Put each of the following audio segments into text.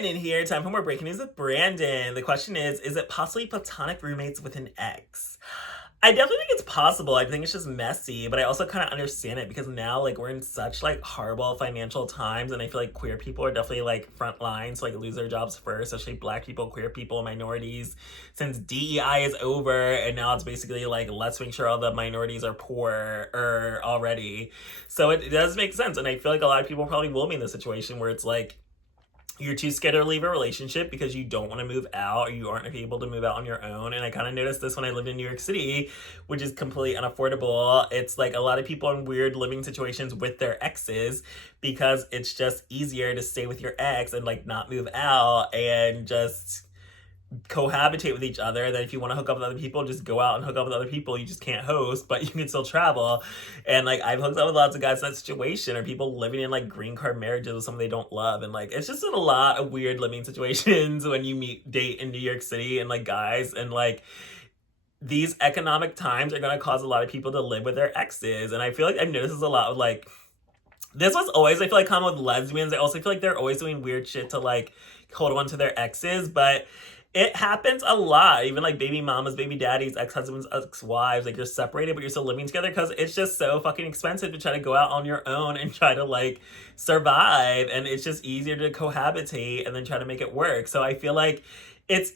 Branden here. Time for more breaking news with Branden. The question is it possibly platonic roommates with an ex? I definitely think it's possible. I think it's just messy, but I also kind of understand it because now, like, we're in such, like, horrible financial times, and I feel like queer people are definitely, like, front lines to, like, lose their jobs first, especially Black people, queer people, minorities, since DEI is over, and now it's basically, like, let's make sure all the minorities are poor already. So it does make sense, and I feel like a lot of people probably will be in this situation where it's, like, you're too scared to leave a relationship because you don't want to move out or you aren't able to move out on your own. And I kind of noticed this when I lived in New York City, which is completely unaffordable. It's like a lot of people in weird living situations with their exes because it's just easier to stay with your ex and like not move out and just cohabitate with each other. That if you want to hook up with other people, just go out and hook up with other people. You just can't host, but you can still travel. And like I've hooked up with lots of guys in that situation, or people living in like green card marriages with someone they don't love. And like it's just in a lot of weird living situations when you date in New York City and like guys, and like these economic times are going to cause a lot of people to live with their exes. And I feel like I've noticed this a lot with like, this was always, I feel like, common with lesbians. I also feel like they're always doing weird shit to like hold on to their exes, but it happens a lot. Even like baby mamas, baby daddies, ex-husbands, ex-wives, like you're separated but you're still living together because it's just so fucking expensive to try to go out on your own and try to like survive, and it's just easier to cohabitate and then try to make it work. So I feel like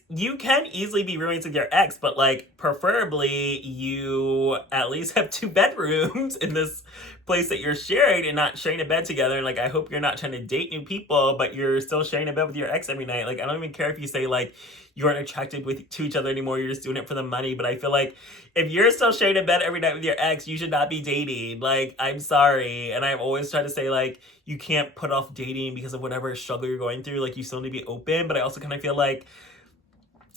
you can easily be roommates with your ex, but like preferably you at least have two bedrooms in this place that you're sharing and not sharing a bed together. And like I hope you're not trying to date new people, but you're still sharing a bed with your ex every night. Like I don't even care if you say like you aren't attracted to each other anymore, you're just doing it for the money. But I feel like if you're still sharing a bed every night with your ex, you should not be dating. Like I'm sorry. And I've always tried to say like you can't put off dating because of whatever struggle you're going through. Like you still need to be open, but I also kind of feel like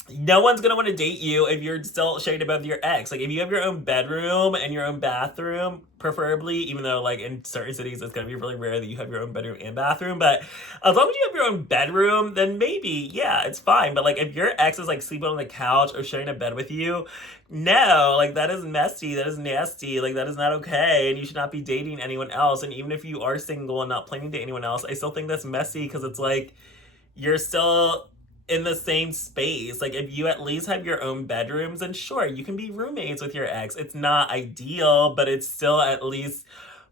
no one's gonna want to date you if you're still sharing above your ex. Like if you have your own bedroom and your own bathroom, preferably, even though like in certain cities it's gonna be really rare that you have your own bedroom and bathroom, but as long as you have your own bedroom, then maybe, yeah, it's fine. But like if your ex is like sleeping on the couch or sharing a bed with you, no, like that is messy, that is nasty, like that is not okay, and you should not be dating anyone else. And even if you are single and not planning to date anyone else, I still think that's messy because it's like you're still in the same space. Like if you at least have your own bedrooms, then sure, you can be roommates with your ex. It's not ideal, but it's still at least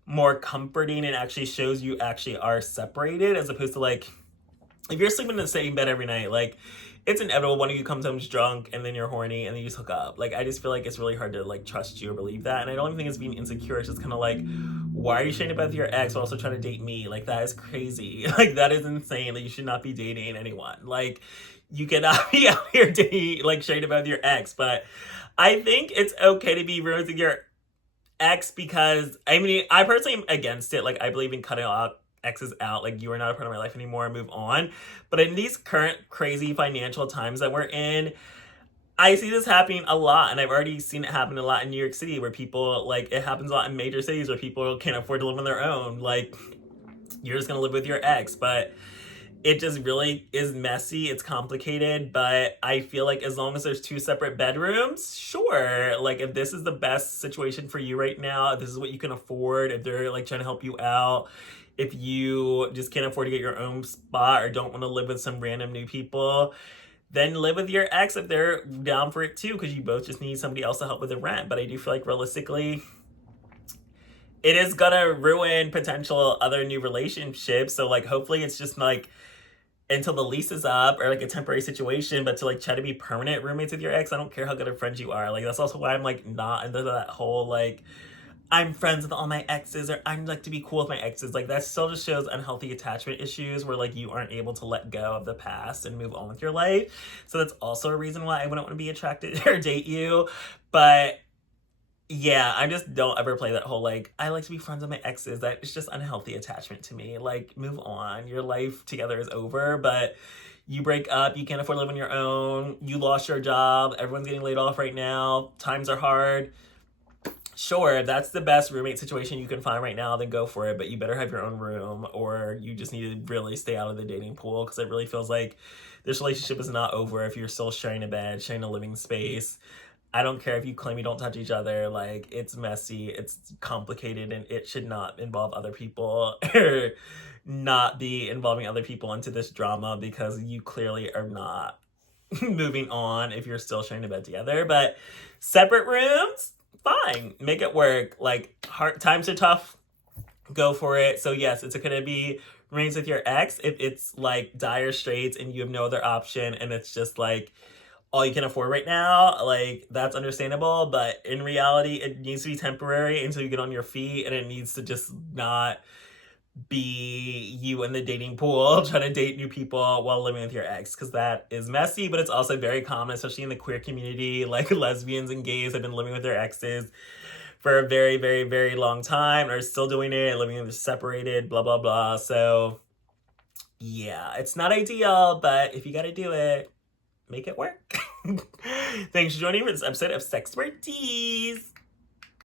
more comforting and actually shows you actually are separated, as opposed to like if you're sleeping in the same bed every night, like it's inevitable one of you comes home drunk and then you're horny and then you just hook up. Like I just feel like it's really hard to like trust you or believe that. And I don't even think it's being insecure. It's just kind of like, why are you sharing about your ex while also trying to date me? Like that is crazy. Like that is insane. Like you should not be dating anyone. Like you cannot be out here dating, like sharing about your ex. But I think it's okay to be roommates with your ex because I mean I personally am against it. Like I believe in cutting out exes out. Like you are not a part of my life anymore, move on. But in these current crazy financial times that we're in, I see this happening a lot, and I've already seen it happen a lot in New York City where people, like, it happens a lot in major cities where people can't afford to live on their own. Like, you're just gonna live with your ex, but it just really is messy. It's complicated, but I feel like as long as there's two separate bedrooms, sure. Like if this is the best situation for you right now, if this is what you can afford, if they're like trying to help you out, if you just can't afford to get your own spot or don't want to live with some random new people, then live with your ex if they're down for it too, because you both just need somebody else to help with the rent. But I do feel like realistically, it is gonna ruin potential other new relationships. So like hopefully it's just like until the lease is up or like a temporary situation, but to like try to be permanent roommates with your ex, I don't care how good of friends you are. Like that's also why I'm like not into that whole like I'm friends with all my exes or I'm like to be cool with my exes. Like that still just shows unhealthy attachment issues where like you aren't able to let go of the past and move on with your life. So that's also a reason why I wouldn't want to be attracted or date you. But yeah, I just don't ever play that whole like I like to be friends with my exes. That it's just unhealthy attachment to me. Like move on. Your life together is over, but you break up, you can't afford to live on your own, you lost your job, everyone's getting laid off right now, times are hard. Sure, if that's the best roommate situation you can find right now, then go for it. But you better have your own room, or you just need to really stay out of the dating pool because it really feels like this relationship is not over if you're still sharing a bed, sharing a living space. I don't care if you claim you don't touch each other. Like, it's messy, it's complicated, and it should not involve other people or not be involving other people into this drama because you clearly are not moving on if you're still sharing a bed together. But separate rooms, fine, make it work. Like, hard times are tough, go for it. So yes, it's gonna be roommates with your ex if it's like dire straits and you have no other option and it's just like all you can afford right now. Like, that's understandable, but in reality it needs to be temporary until you get on your feet, and it needs to just not be you in the dating pool trying to date new people while living with your ex, because that is messy. But it's also very common, especially in the queer community. Like, lesbians and gays have been living with their exes for a very, very, very long time, or still doing it, living separated, blah blah blah. So yeah, it's not ideal, but if you gotta do it, make it work. Thanks for joining me for this episode of SexxxPerTease.